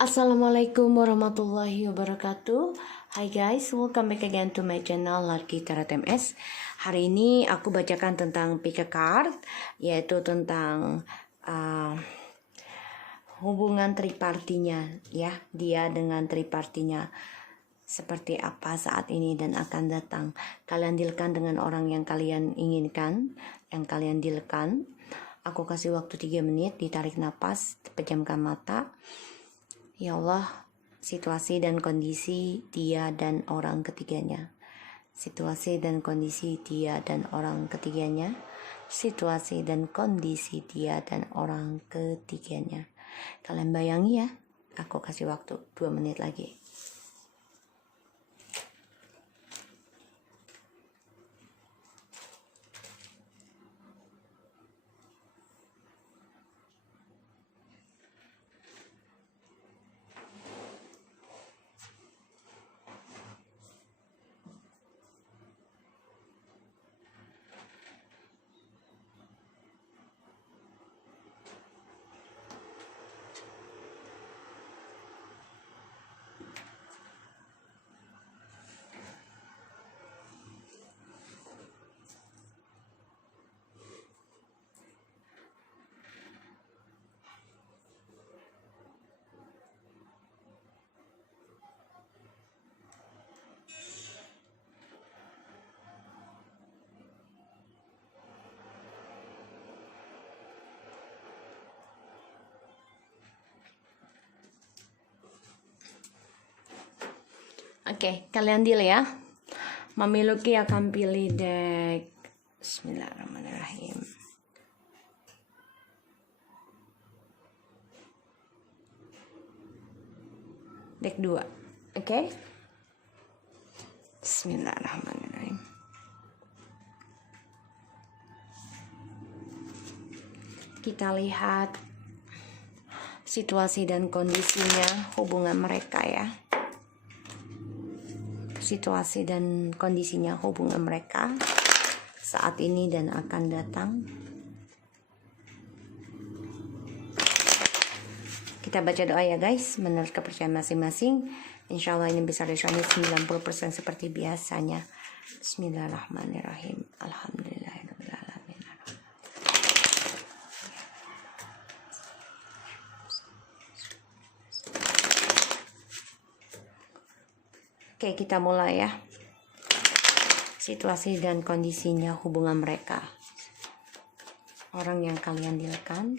Assalamualaikum warahmatullahi wabarakatuh. Hi guys, welcome back again to my channel Larky Tarot MS. Hari ini aku bacakan tentang pick a card, yaitu tentang hubungan tripartinya, ya, dia dengan tripartinya seperti apa saat ini dan akan datang. Kalian dealkan dengan orang yang kalian inginkan, yang kalian dealkan. Aku kasih waktu 3 menit, ditarik nafas, pejamkan mata. Ya Allah, situasi dan kondisi dia dan orang ketiganya. Situasi dan kondisi dia dan orang ketiganya. Situasi dan kondisi dia dan orang ketiganya. Kalian bayangi ya, aku kasih waktu 2 menit lagi. Oke, kalian deal ya. Mami Lucky akan pilih deck. Bismillahirrahmanirrahim. Deck 2. Oke. Bismillahirrahmanirrahim. Kita lihat situasi dan kondisinya, hubungan mereka ya. Situasi dan kondisinya hubungan mereka saat ini dan akan datang. Kita baca doa ya guys, menurut kepercayaan masing-masing. Insya Allah ini bisa resonate 90% seperti biasanya. Bismillahirrahmanirrahim. Alhamdulillahirrahmanirrahim. Oke, kita mulai ya. Situasi dan kondisinya hubungan mereka. Orang yang kalian dealkan.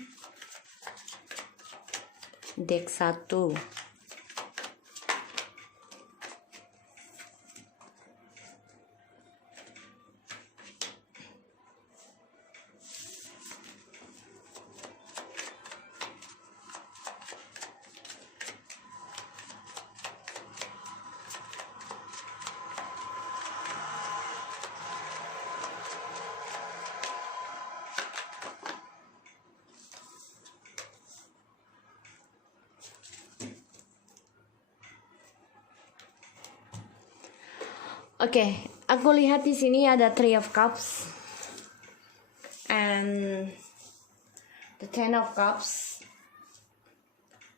Deck 1. Oke, aku lihat di sini ada Three of Cups and the Ten of Cups,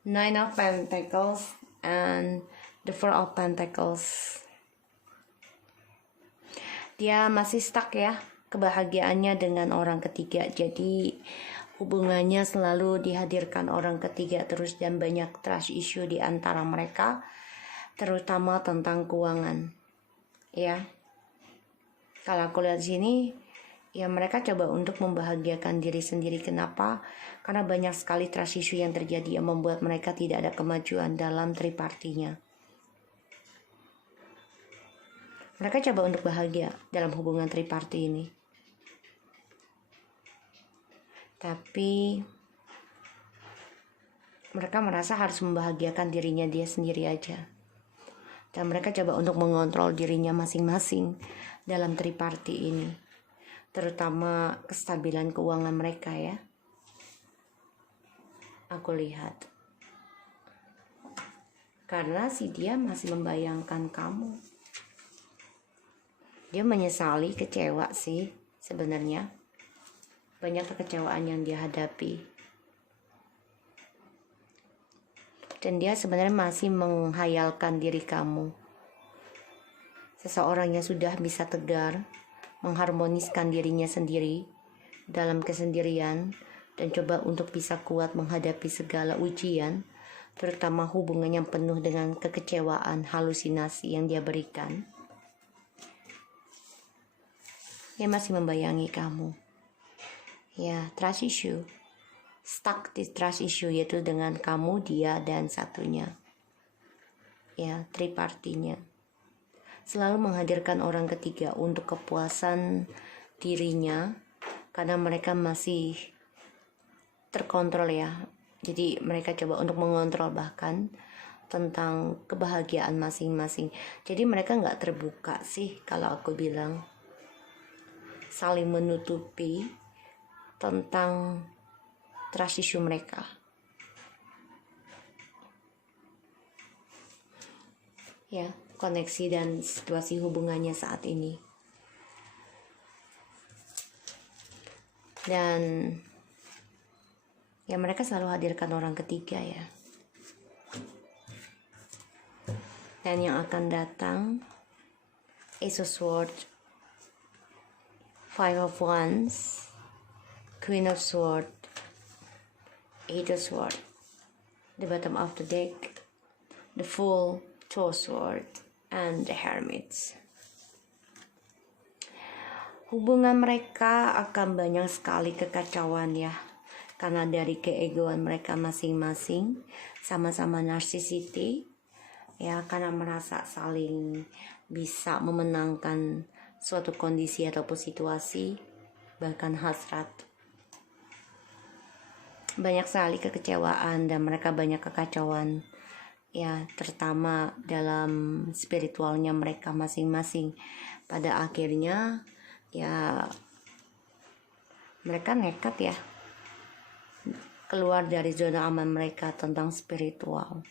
Nine of Pentacles, and the Four of Pentacles. Dia masih stuck ya kebahagiaannya dengan orang ketiga. Jadi hubungannya selalu dihadirkan orang ketiga terus dan banyak trust issue di antara mereka, terutama tentang keuangan. Ya, kalau aku lihat sini, ya mereka coba untuk membahagiakan diri sendiri. Kenapa? Karena banyak sekali trust issue yang terjadi yang membuat mereka tidak ada kemajuan dalam tripartinya. Mereka coba untuk bahagia dalam hubungan triparti ini, tapi mereka merasa harus membahagiakan dirinya dia sendiri aja. Dan mereka coba untuk mengontrol dirinya masing-masing dalam triparti ini. Terutama kestabilan keuangan mereka ya. Aku lihat. Karena si dia masih membayangkan kamu. Dia menyesali, kecewa sih sebenarnya. Banyak kekecewaan yang dia hadapi. dan dia sebenarnya masih menghayalkan diri kamu. Seseorang yang sudah bisa tegar, mengharmoniskan dirinya sendiri dalam kesendirian, dan coba untuk bisa kuat menghadapi segala ujian, terutama hubungan yang penuh dengan kekecewaan, halusinasi yang dia berikan. Dia masih membayangi kamu. Ya, trust issue. Stuck di trust issue, yaitu dengan kamu, dia, dan satunya. Ya, tripartinya. Selalu menghadirkan orang ketiga untuk kepuasan dirinya, karena mereka masih terkontrol ya. Jadi mereka coba untuk mengontrol bahkan tentang kebahagiaan masing-masing. Jadi mereka nggak terbuka sih kalau aku bilang. Saling menutupi tentang trust issue mereka. Ya, koneksi dan situasi hubungannya saat ini. Dan ya mereka selalu hadirkan orang ketiga ya. Dan yang akan datang, Ace of Swords, Five of Wands, Queen of Swords, Eight of Swords, the bottom of the deck, the Fool, Two of Swords, and the Hermits. Hubungan mereka akan banyak sekali kekacauan ya, karena dari keegoan mereka masing-masing, sama-sama narsisiti ya, karena merasa saling bisa memenangkan suatu kondisi ataupun situasi, bahkan hasrat. Banyak sekali kekecewaan dan mereka banyak kekacauan ya, terutama dalam spiritualnya mereka masing-masing. Pada akhirnya ya mereka nekat ya keluar dari zona aman mereka tentang spiritual,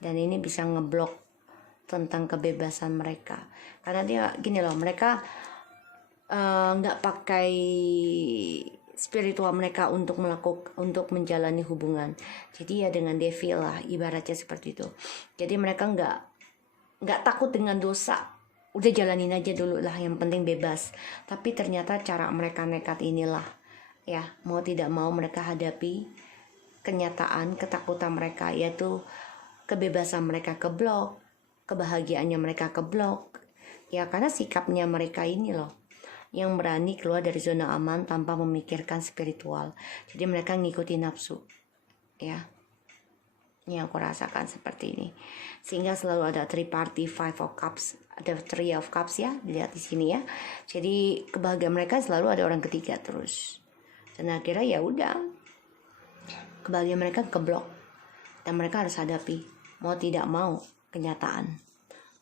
dan ini bisa ngeblok tentang kebebasan mereka. Karena dia gini loh, mereka nggak pakai spiritual mereka untuk menjalani hubungan. Jadi ya dengan devil lah, ibaratnya seperti itu. Jadi mereka nggak takut dengan dosa. Udah jalanin aja dulu lah, yang penting bebas. Tapi ternyata cara mereka nekat inilah ya, mau tidak mau mereka hadapi kenyataan ketakutan mereka, yaitu kebebasan mereka keblok, kebahagiaannya mereka keblok ya, karena sikapnya mereka ini loh yang berani keluar dari zona aman tanpa memikirkan spiritual. Jadi mereka ngikutin nafsu ya, ini yang aku rasakan seperti ini. Sehingga selalu ada triparty, Five of Cups, ada Three of Cups ya, dilihat di sini ya. Jadi kebahagiaan mereka selalu ada orang ketiga terus, dan akhirnya ya udah, kebahagiaan mereka keblok dan mereka harus hadapi mau tidak mau kenyataan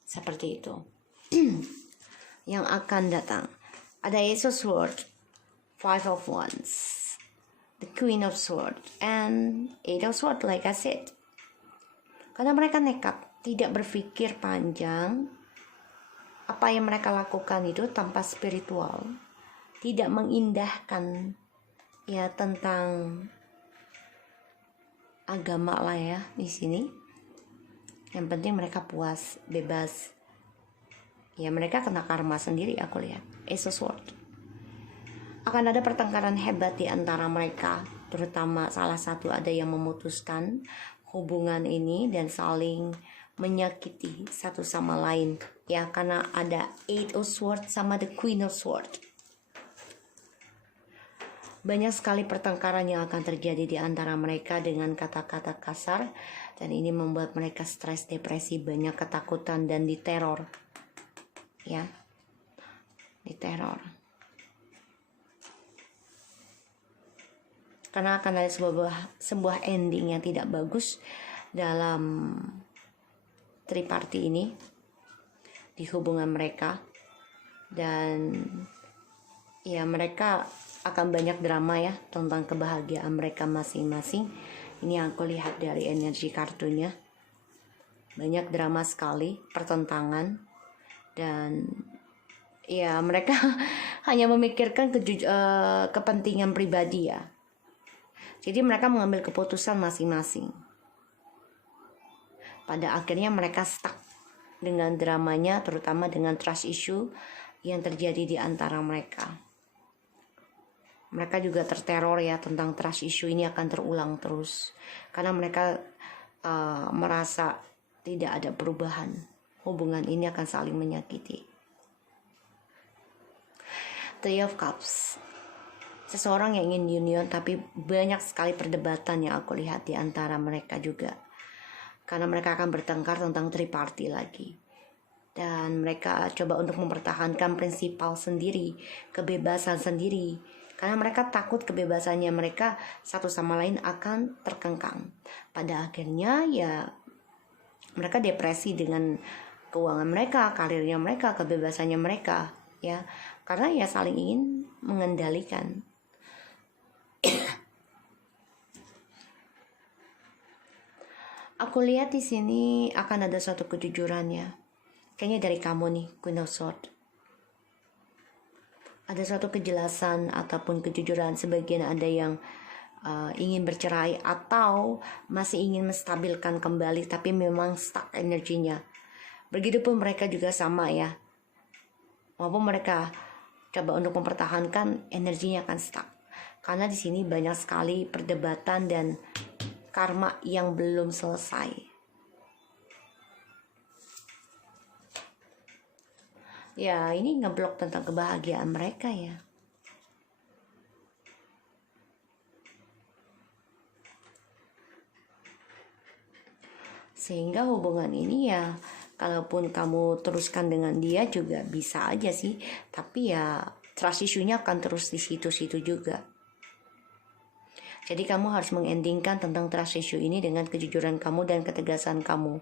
seperti itu. Yang akan datang ada Ace of Swords, Five of Wands, the Queen of Swords, and Eight of Swords, like I said. Karena mereka nekat, tidak berpikir panjang. Apa yang mereka lakukan itu tanpa spiritual, tidak mengindahkan ya tentang agama lah ya di sini. Yang penting mereka puas, bebas. Ya mereka kena karma sendiri, aku lihat. Ace of Swords. Akan ada pertengkaran hebat di antara mereka, terutama salah satu ada yang memutuskan hubungan ini dan saling menyakiti satu sama lain. Ya karena ada Eight of Swords sama the Queen of Swords. Banyak sekali pertengkaran yang akan terjadi di antara mereka dengan kata-kata kasar, dan ini membuat mereka stres, depresi, banyak ketakutan dan diteror. Ya, diteror. Karena akan ada sebuah ending yang tidak bagus dalam triparty ini di hubungan mereka, dan ya mereka akan banyak drama ya tentang kebahagiaan mereka masing-masing. Ini yang aku lihat dari energi kartunya, banyak drama sekali, pertentangan, dan ya mereka hanya memikirkan kepentingan pribadi ya. Jadi mereka mengambil keputusan masing-masing pada akhirnya mereka stuck dengan dramanya, terutama dengan trust issue yang terjadi di antara mereka. Mereka juga terteror ya tentang trust issue ini akan terulang terus, karena mereka merasa tidak ada perubahan. Hubungan ini akan saling menyakiti. Three of Cups. Seseorang yang ingin union, tapi banyak sekali perdebatan yang aku lihat di antara mereka juga. Karena mereka akan bertengkar tentang triparty lagi. Dan mereka coba untuk mempertahankan prinsipal sendiri, kebebasan sendiri. Karena mereka takut kebebasannya mereka satu sama lain akan terkengkang. Pada akhirnya ya mereka depresi dengan keuangan mereka, karirnya mereka, kebebasannya mereka, ya. Karena ya saling ingin mengendalikan. Aku lihat di sini akan ada suatu kejujurannya. Kayaknya dari kamu nih, Queen of Swords. Ada suatu kejelasan ataupun kejujuran. Sebagian ada yang ingin bercerai atau masih ingin menstabilkan kembali, tapi memang stuck energinya. Begitupun mereka juga sama ya. Walaupun mereka coba untuk mempertahankan, energinya akan stuck. Karena di sini banyak sekali perdebatan dan karma yang belum selesai. Ya, ini ngeblok tentang kebahagiaan mereka ya. Sehingga hubungan ini ya, kalaupun kamu teruskan dengan dia juga bisa aja sih. Tapi ya trust issue-nya akan terus di situ-situ juga. Jadi kamu harus mengendingkan tentang trust issue ini dengan kejujuran kamu dan ketegasan kamu.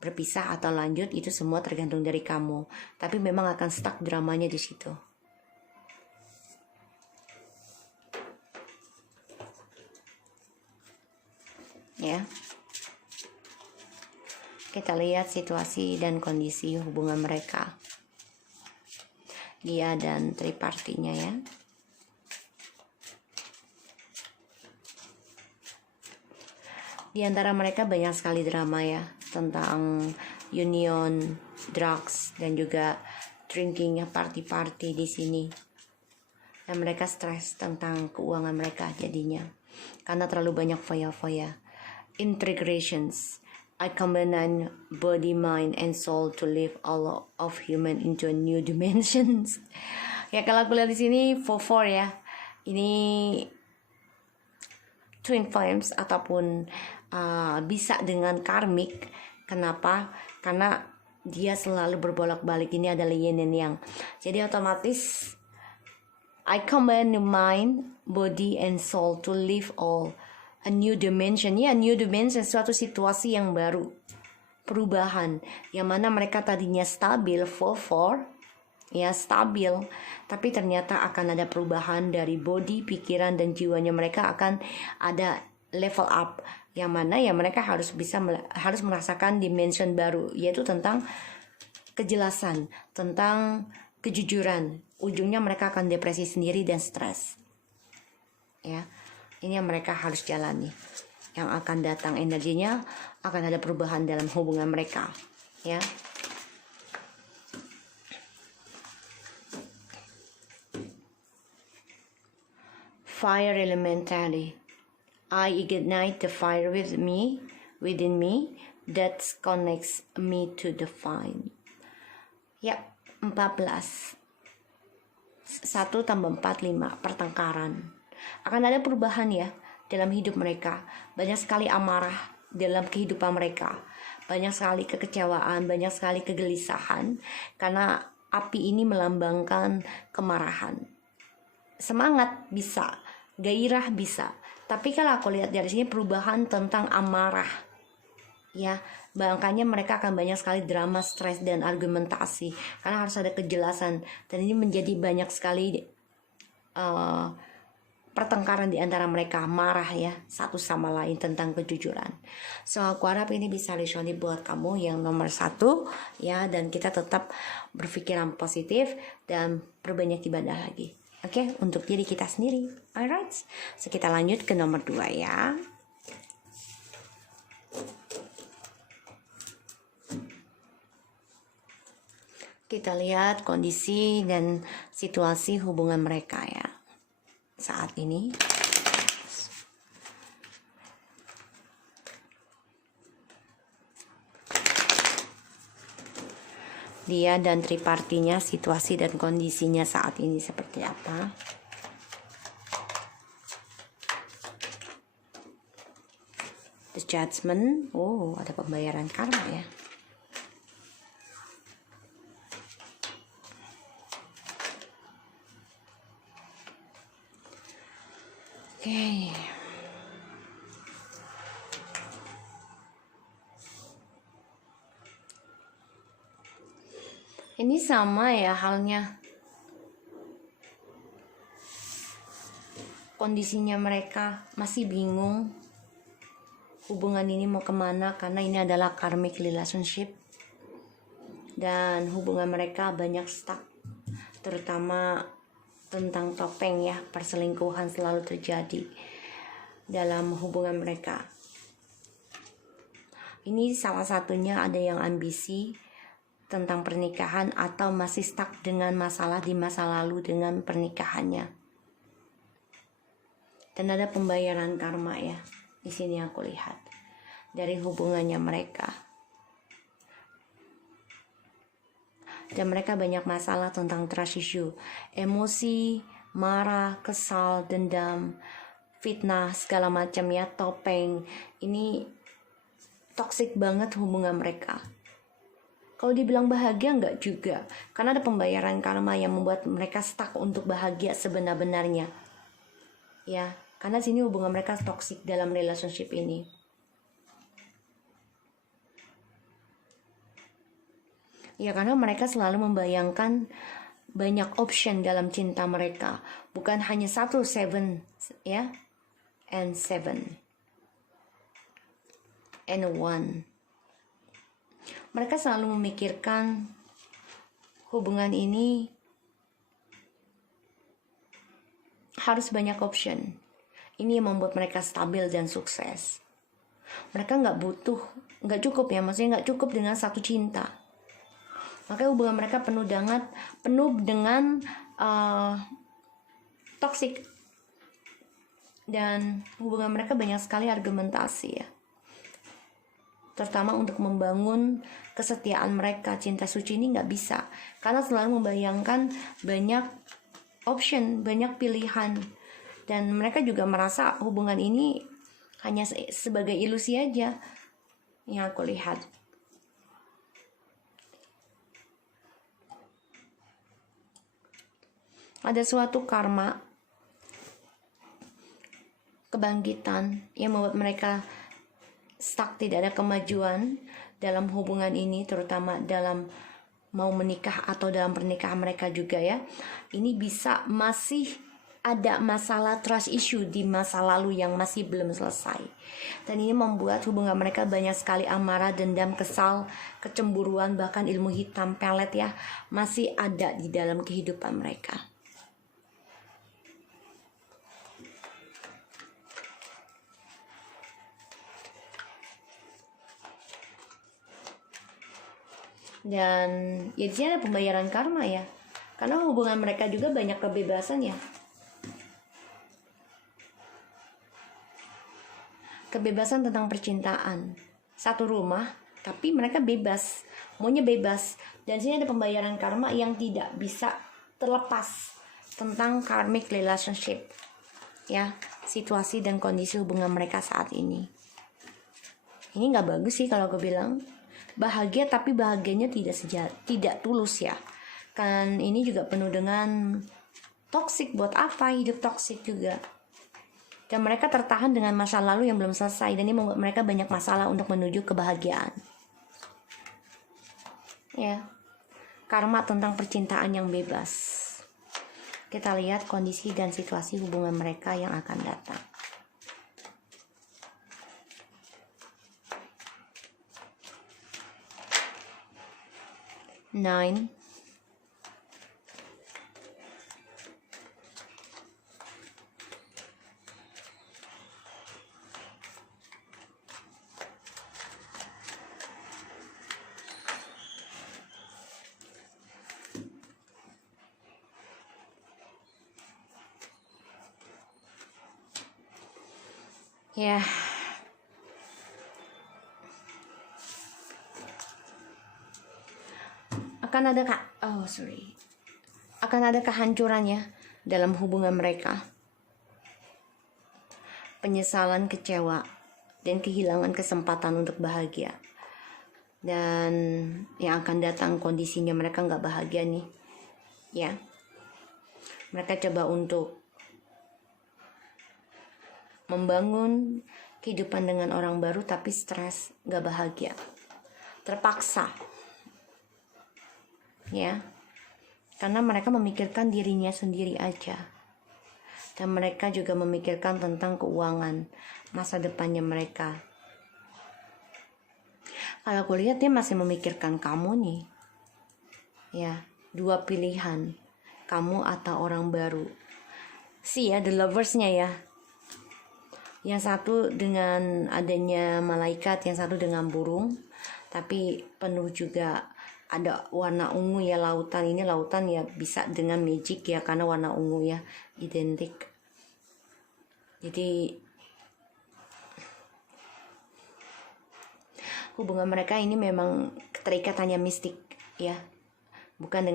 Berpisah atau lanjut itu semua tergantung dari kamu. Tapi memang akan stuck dramanya di situ. Ya. Kita lihat situasi dan kondisi hubungan mereka. Dia dan tripartinya ya. Di antara mereka banyak sekali drama ya, tentang union, drugs, dan juga drinking, party-party di sini. Dan mereka stres tentang keuangan mereka jadinya, karena terlalu banyak foya-foya. Integrations. I combine body, mind, and soul to live all of human into a new dimensions. Ya kalau aku lihat di sini 4-4 ya. Ini twin flames ataupun bisa dengan karmik. Kenapa? Karena dia selalu berbolak-balik. Ini adalah yin and yang. Jadi otomatis I combine the mind, body, and soul to live all a new dimension. Ya, new dimension, suatu situasi yang baru, perubahan. Yang mana mereka tadinya stabil 4-4, ya stabil, tapi ternyata akan ada perubahan dari body, pikiran, dan jiwanya. Mereka akan ada level up, yang mana ya mereka harus merasakan dimension baru, yaitu tentang kejelasan, tentang kejujuran. Ujungnya mereka akan depresi sendiri dan stres. Ya, ini yang mereka harus jalani. Yang akan datang energinya akan ada perubahan dalam hubungan mereka. Ya. Fire elementary. I ignite the fire within me that connects me to the divine. Ya, 14. 1 tambah 4, 5. Pertengkaran. Akan ada perubahan ya dalam hidup mereka. Banyak sekali amarah dalam kehidupan mereka. Banyak sekali kekecewaan, banyak sekali kegelisahan. Karena api ini melambangkan kemarahan. Semangat bisa, gairah bisa. Tapi kalau aku lihat dari sini perubahan tentang amarah. Ya, makanya mereka akan banyak sekali drama, stres, dan argumentasi. Karena harus ada kejelasan. Dan ini menjadi banyak sekali pertengkaran di antara mereka. Marah ya, satu sama lain tentang kejujuran. So, aku harap ini bisa resonate buat kamu yang nomor 1. Ya, dan kita tetap berpikiran positif dan perbanyak ibadah lagi. Oke, untuk diri kita sendiri. Alright, so kita lanjut ke nomor 2 ya. Kita lihat kondisi dan situasi hubungan mereka ya saat ini. Dia dan tripartinya, situasi dan kondisinya saat ini seperti apa. The Judgment. Oh, ada pembayaran karma ya. Oke. Ini sama ya halnya. Kondisinya mereka masih bingung hubungan ini mau kemana, karena ini adalah karmic relationship. Dan hubungan mereka banyak stuck, terutama tentang topeng ya, perselingkuhan selalu terjadi dalam hubungan mereka. Ini salah satunya ada yang ambisi tentang pernikahan atau masih stuck dengan masalah di masa lalu dengan pernikahannya. Dan ada pembayaran karma ya. Di sini aku lihat dari hubungannya mereka. Dan mereka banyak masalah tentang trust issue, emosi, marah, kesal, dendam, fitnah, segala macam ya, topeng. Ini toxic banget hubungan mereka. Kalau dibilang bahagia enggak juga, karena ada pembayaran karma yang membuat mereka stuck untuk bahagia sebenar-benarnya. Ya, karena sini hubungan mereka toxic dalam relationship ini. Ya, karena mereka selalu membayangkan banyak option dalam cinta mereka, bukan hanya satu, 7 ya, and 7 and 1. Mereka selalu memikirkan hubungan ini harus banyak option. Ini yang membuat mereka stabil dan sukses. Mereka nggak cukup ya, maksudnya nggak cukup dengan satu cinta. Makanya hubungan mereka penuh dengan toxic, dan hubungan mereka banyak sekali argumentasi ya, terutama untuk membangun kesetiaan mereka. Cinta suci ini nggak bisa, karena selalu membayangkan banyak option, banyak pilihan, dan mereka juga merasa hubungan ini hanya sebagai ilusi aja yang aku lihat. Ada suatu karma kebangkitan yang membuat mereka stuck, tidak ada kemajuan dalam hubungan ini, terutama dalam mau menikah atau dalam pernikahan mereka juga ya. Ini bisa masih ada masalah trust issue di masa lalu yang masih belum selesai. Dan ini membuat hubungan mereka banyak sekali amarah, dendam, kesal, kecemburuan, bahkan ilmu hitam, pelet ya, masih ada di dalam kehidupan mereka. Dan ya di sini ada pembayaran karma ya, karena hubungan mereka juga banyak kebebasan ya, kebebasan tentang percintaan, satu rumah tapi mereka bebas, maunya bebas. Dan di sini ada pembayaran karma yang tidak bisa terlepas tentang karmic relationship ya, situasi dan kondisi hubungan mereka saat ini. Ini nggak bagus sih kalau gue bilang. Bahagia tapi bahagianya tidak tulus ya, kan ini juga penuh dengan toksik. Buat apa hidup toksik juga? Dan mereka tertahan dengan masa lalu yang belum selesai, dan ini membuat mereka banyak masalah untuk menuju kebahagiaan ya. Karma tentang percintaan yang bebas. Kita lihat kondisi dan situasi hubungan mereka yang akan datang. 9, Ya, akan ada akan ada kehancurannya dalam hubungan mereka. Penyesalan, kecewa, dan kehilangan kesempatan untuk bahagia. Dan yang akan datang kondisinya mereka nggak bahagia nih, ya. Mereka coba untuk membangun kehidupan dengan orang baru tapi stres, nggak bahagia, terpaksa, ya. Karena mereka memikirkan dirinya sendiri aja. Dan mereka juga memikirkan tentang keuangan masa depannya mereka. Kalau aku lihat dia masih memikirkan kamu nih. Ya, dua pilihan, kamu atau orang baru. Ya, the lovers-nya ya. Yang satu dengan adanya malaikat, yang satu dengan burung. Tapi penuh juga ada warna ungu ya, lautan. Ini lautan ya bisa dengan magic ya, karena warna ungu ya identik. Jadi hubungan mereka ini memang keterikatannya mistik ya, bukan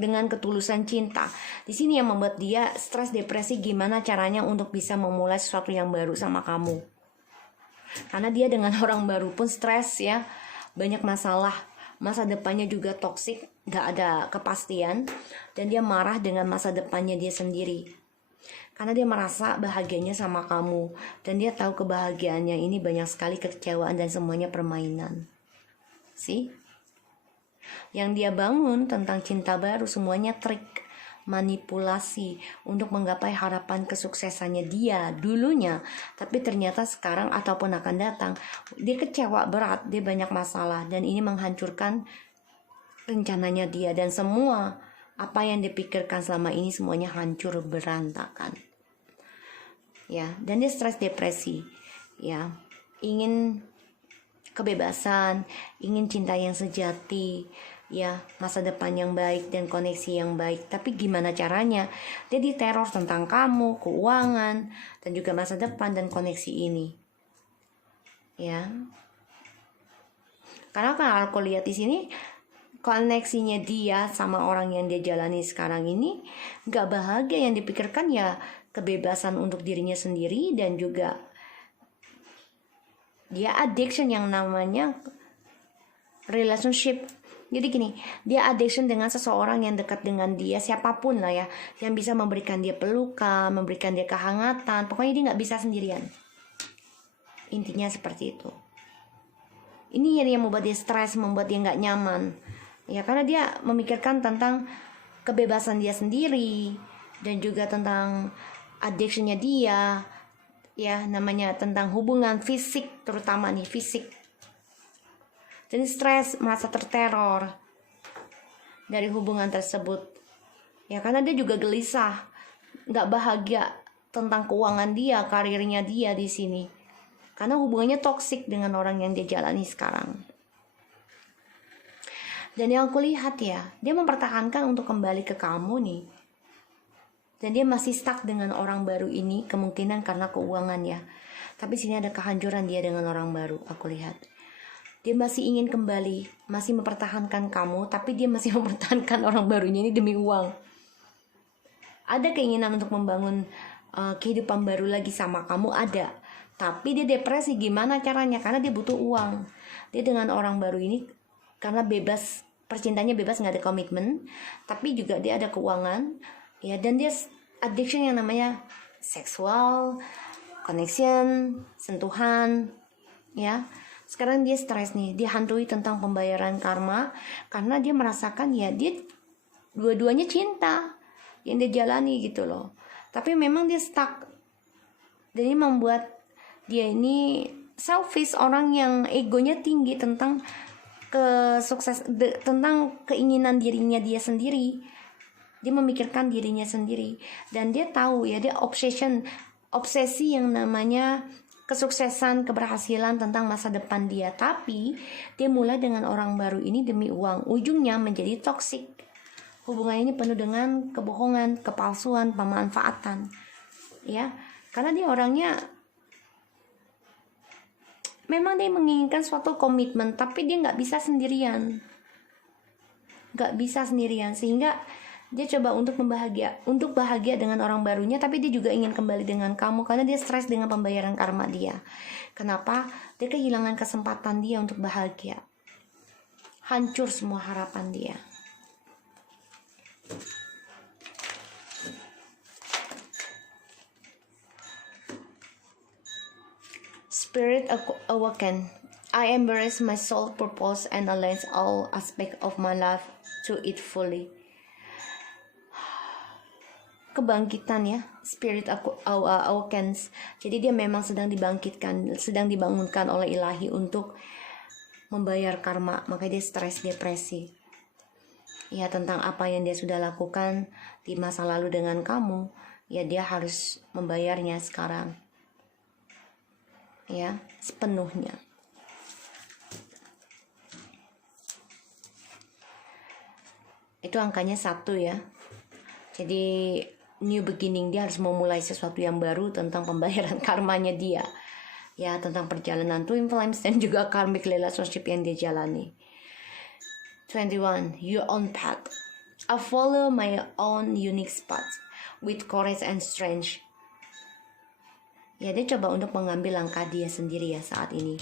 dengan ketulusan cinta. Di sini yang membuat dia stres, depresi, gimana caranya untuk bisa memulai sesuatu yang baru sama kamu. Karena dia dengan orang baru pun stres ya, banyak masalah. Masa depannya juga toksik, gak ada kepastian. Dan dia marah dengan masa depannya dia sendiri. Karena dia merasa bahagianya sama kamu. Dan dia tahu kebahagiaannya ini banyak sekali kekecewaan dan semuanya permainan. Yang dia bangun tentang cinta baru semuanya trik, manipulasi untuk menggapai harapan kesuksesannya dia dulunya. Tapi ternyata sekarang ataupun akan datang, dia kecewa berat, dia banyak masalah. Dan ini menghancurkan rencananya dia. Dan semua apa yang dipikirkan selama ini semuanya hancur berantakan. Ya, dan dia stres, depresi. Ya, ingin kebebasan, ingin cinta yang sejati, ya, masa depan yang baik dan koneksi yang baik. Tapi gimana caranya? Dia diteror tentang kamu, keuangan, dan juga masa depan dan koneksi ini. Ya. Karena kalau aku lihat di sini koneksinya dia sama orang yang dia jalani sekarang ini gak bahagia. Yang dipikirkan ya kebebasan untuk dirinya sendiri, dan juga dia addiction yang namanya relationship. Jadi gini, dia addiction dengan seseorang yang dekat dengan dia, siapapun lah ya, yang bisa memberikan dia pelukan, memberikan dia kehangatan. Pokoknya dia gak bisa sendirian. Intinya seperti itu. Ini yang membuat dia stres, membuat dia gak nyaman. Ya, karena dia memikirkan tentang kebebasan dia sendiri, dan juga tentang addictionnya dia, ya, namanya tentang hubungan fisik, terutama nih fisik. Jadi stres, merasa terteror dari hubungan tersebut. Ya, karena dia juga gelisah, nggak bahagia tentang keuangan dia, karirnya dia di sini. Karena hubungannya toksik dengan orang yang dia jalani sekarang. Dan yang aku lihat ya, dia mempertahankan untuk kembali ke kamu nih. Dan dia masih stuck dengan orang baru ini, kemungkinan karena keuangan ya. Tapi sini ada kehancuran dia dengan orang baru, aku lihat. Dia masih ingin kembali, masih mempertahankan kamu, tapi dia masih mempertahankan orang barunya ini demi uang. Ada keinginan untuk membangun kehidupan baru lagi sama kamu, ada. Tapi dia depresi, gimana caranya? Karena dia butuh uang. Dia dengan orang baru ini karena bebas, percintanya bebas, nggak ada komitmen, tapi juga dia ada keuangan, ya. Dan dia addiction yang namanya seksual, connection, sentuhan, ya. Sekarang dia stres nih, dia hantui tentang pembayaran karma, karena dia merasakan ya dia dua-duanya cinta yang dia jalani gitu loh. Tapi memang dia stuck, dan ini membuat dia ini selfish, orang yang egonya tinggi tentang tentang keinginan dirinya dia sendiri. Dia memikirkan dirinya sendiri, dan dia tahu ya, dia obsesi yang namanya kesuksesan, keberhasilan tentang masa depan dia. Tapi dia mulai dengan orang baru ini demi uang, ujungnya menjadi toksik. Hubungan ini penuh dengan kebohongan, kepalsuan, pemanfaatan, ya. Karena dia orangnya memang dia menginginkan suatu komitmen, tapi dia nggak bisa sendirian. Sehingga dia coba untuk bahagia dengan orang barunya, tapi dia juga ingin kembali dengan kamu karena dia stres dengan pembayaran karma dia. Kenapa? Dia kehilangan kesempatan dia untuk bahagia. Hancur semua harapan dia. Spirit awaken. I embrace my soul purpose and align all aspects of my life to it fully. Kebangkitan ya, spirit awakens. Jadi dia memang sedang dibangunkan oleh ilahi untuk membayar karma, makanya dia stres, depresi. Ya, tentang apa yang dia sudah lakukan di masa lalu dengan kamu, ya dia harus membayarnya sekarang. Ya, sepenuhnya. Itu angkanya 1 ya. Jadi new beginning, dia harus memulai sesuatu yang baru tentang pembayaran karmanya dia. Ya, tentang perjalanan twin flames dan juga karmic relationship yang dia jalani. 21. Your own path. I follow my own unique path with courage and strength. Ya, dia coba untuk mengambil langkah dia sendiri ya saat ini.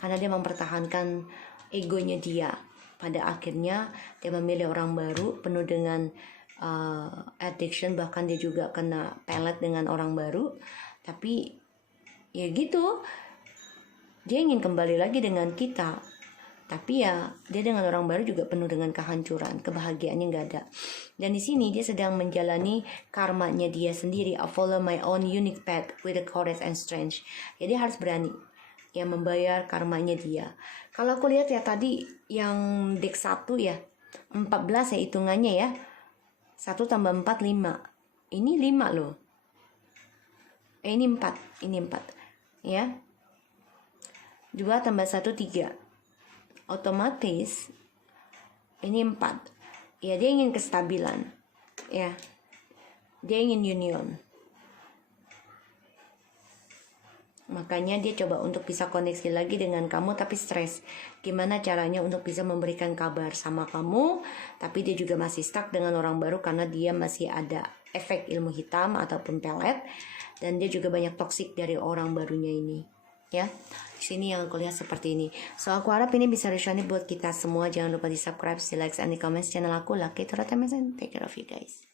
Karena dia mempertahankan egonya dia. Pada akhirnya dia memilih orang baru penuh dengan addiction, bahkan dia juga kena pelet dengan orang baru. Tapi ya gitu, dia ingin kembali lagi dengan kita, tapi ya dia dengan orang baru juga penuh dengan kehancuran, kebahagiaannya nggak ada. Dan di sini dia sedang menjalani karmanya dia sendiri. I follow my own unique path with the courage and strength. Jadi harus berani ya membayar karmanya dia. Kalau aku lihat ya tadi yang deck 1 ya 14 ya hitungannya ya, 1 tambah 4 5. Ini 5 loh. Ini 4 ya. 2 tambah 1 3. Otomatis ini 4. Ya, dia ingin kestabilan. Ya. Dia ingin union. Makanya dia coba untuk bisa koneksi lagi dengan kamu, tapi stres. Gimana caranya untuk bisa memberikan kabar sama kamu, tapi dia juga masih stuck dengan orang baru karena dia masih ada efek ilmu hitam ataupun pelet, dan dia juga banyak toksik dari orang barunya ini. Ya, di sini yang aku lihat seperti ini. So aku harap ini bisa resonate buat kita semua. Jangan lupa di subscribe, di like, and di comment channel aku. Lucky Torah Temesan. Take care of you guys.